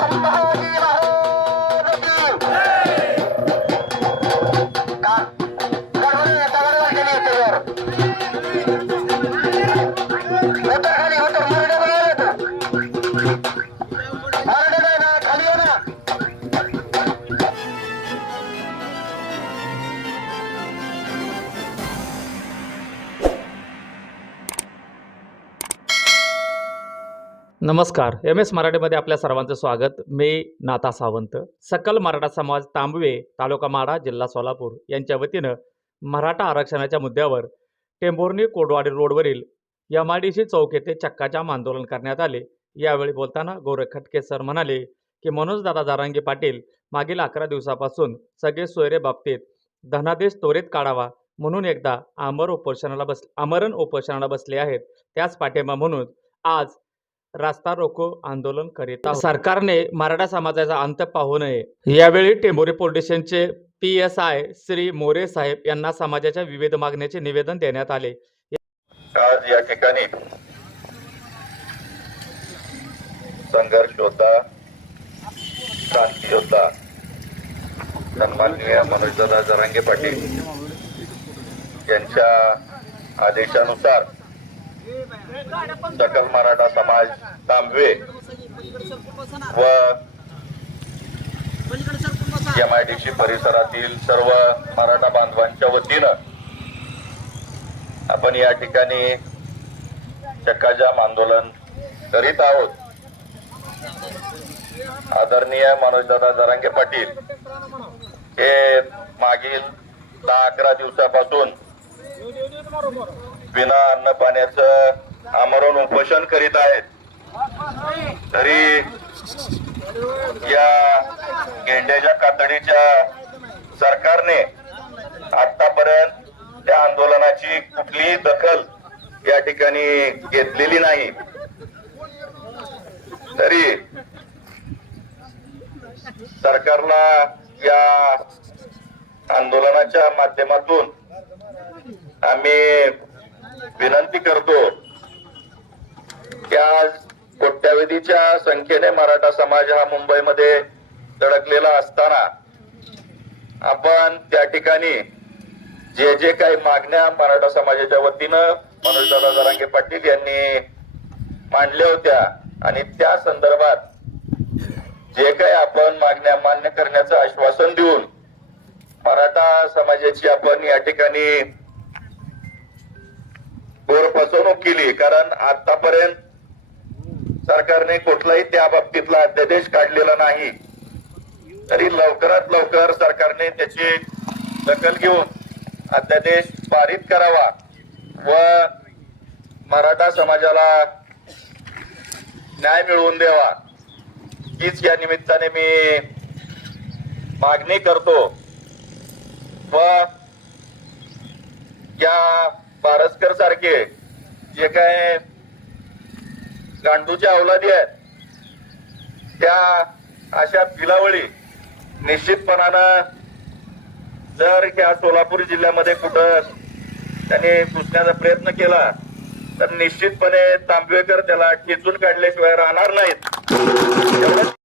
ಪರಿತಃ नमस्कार. M S मराठीमध्ये आपल्या सर्वांचं स्वागत. मी नाथा सावंत. सकल मराठा समाज तांबवे तालुका माडा जिल्हा सोलापूर यांच्या वतीनं मराठा आरक्षणाच्या मुद्द्यावर टेंभोर्णी कोडवाडी रोडवरील एम आय डी सी चौक येथे चक्काजाम आंदोलन करण्यात आले. यावेळी बोलताना गौरव खटके सर म्हणाले की मनोजदादा जारांगी पाटील मागील अकरा दिवसापासून सगळे सोयरे बाबतीत धनादेश त्वरित काढावा म्हणून एकदा आमर उपोषणाला बस आमरण उपोषणाला बसले आहेत. त्याच पाठिंबा म्हणून आज रास्ता रोको आंदोलन करीत आहोत. सरकारने मराठा समाजाचा अंत पाहू नये. यावेळी Tembhurni police station P S I Shri More साहेब यांना समाजाच्या विविध मागण्याचे निवेदन देण्यात आले. आज या ठिकाणी संघर्ष योद्धा क्रांती योद्धा सन्माननीय मनोजदादा जरांगे पाटील यांच्या आदेशानुसार सकल मराठा समाज तांबवे व एम आय डी सी परिसरातील सर्व मराठा बांधवांच्या वतीनं आपण या ठिकाणी चक्काजाम आंदोलन करीत आहोत. आदरणीय मनोजदादा जरांगे पाटील हे मागील दहा अकरा दिवसापासून बिना अन्न पाण्याचं आमरण उपोषण करीत आहेत. तरी या गेंड्याच्या कातडीच्या सरकारने आतापर्यंत त्या आंदोलनाची कुठलीही दखल या ठिकाणी घेतलेली नाही. तरी सरकारला या आंदोलनाच्या माध्यमातून आम्ही विनंती करतो की आज कोट्यावधीच्या संख्येने मराठा समाज हा मुंबईमध्ये धडकलेला असताना आपण त्या ठिकाणी जे जे काही मागण्या मराठा समाजाच्या वतीनं मनोजदादा जरांगे पाटील यांनी मांडल्या होत्या आणि त्या संदर्भात जे काही आपण मागण्या मान्य करण्याचं आश्वासन देऊन मराठा समाजाची आपण या ठिकाणी फसवणूक केली. कारण आतापर्यंत सरकारने कुठलाही त्या बाबतीतला अध्यादेश काढलेला नाही. तरी लवकरात लवकर सरकारने त्याची दखल घेऊन अध्यादेश पारित करावा व मराठा समाजाला न्याय मिळवून द्यावा. हीच या निमित्ताने मी मागणी करतो व या पारस्कर सारखे जे काय गांडूच्या अवलादी आहेत त्या अशा पिलावळी निश्चितपणानं जर ह्या सोलापूर जिल्ह्यामध्ये कुठं त्यांनी पुसण्याचा प्रयत्न केला तर निश्चितपणे तांबवेकर त्याला खेचून काढल्याशिवाय राहणार नाहीत.